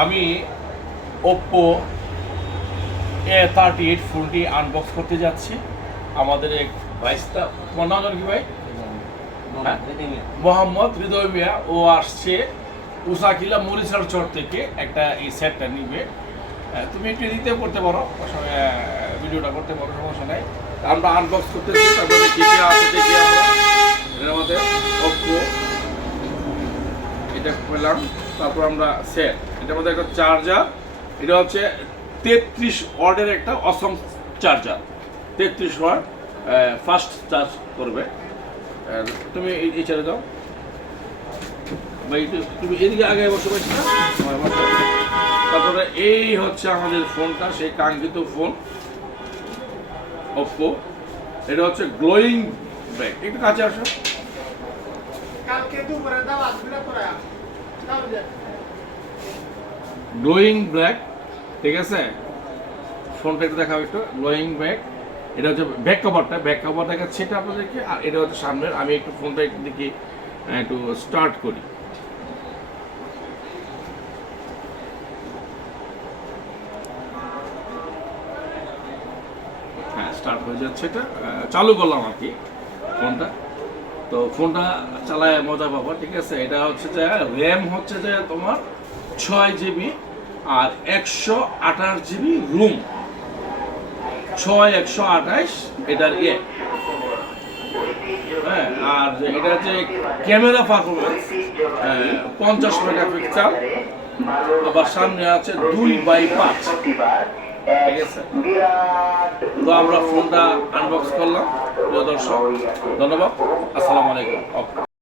আমি Oppo A38 ফোনটি unbox করতে যাচ্ছি। আমাদের এক ভাইস্তা, তোমার নাম কি ভাই? মোহাম্মদ হৃদয় মিয়া। ও আসছে উসাকিলা মরিচার চর থেকে একটা এই সেটটা নিবে। তুমি একটু দিতে করতে পারো, ভিডিওটা করতে পারো, সমস্যা নাই। আমরা আনবক্স করতেছি, তারপরে কি কি আছে দেখি আমরা। এর মধ্যে ওপ্পো এটা পেলাম, তারপর আমরা সেট, এটার মধ্যে একটা চার্জার, এটা হচ্ছে 33 ওয়াটের একটা অসম চার্জার, 33 ওয়াট ফাস্ট চার্জ করবে। তুমি এই ছেড়ে দাও ভাই, তুমি এদিকে আগে বসে পাচ্ছি না। তারপরে এই হচ্ছে আমাদের ফোনটা, সেই কাঙ্ক্ষিত ফোন ওপ্পো। এটা হচ্ছে গ্লোয়িং ব্যাক, একটু কাছে আসো। গ্লোয়িং ব্ল্যাক, ঠিক আছে। ফোনটা একটু দেখাবো, একটু গ্লোয়িং ব্যাক। এটা হচ্ছে ব্যাক কভার দেখাচ্ছে এটা আপনাদেরকে। আর এটা হচ্ছে সামনের। আমি একটু ফোনটা একটু দেখি, একটু স্টার্ট করি। হ্যাঁ, স্টার্ট হয়ে যাচ্ছে। এটা চালু করলাম আর কি ফোনটা। তো ফোনটা চালায় মজা পাবো, ঠিক আছে। এটা হচ্ছে যে র্যাম হচ্ছে যে তোমার 6 GB আর 128 GB রুম, 128 এটার হ্যাঁ। আর এটা যে ক্যামেরা পারফরমেন্স 50 মেগাপিক্সেল, আবার সামনে আছে 2x5, ঠিক আছে। তো আমরা ফোনটা আনবক্স করলাম, প্রিয় দর্শক। ধন্যবাদ, আসসালামু আলাইকুম।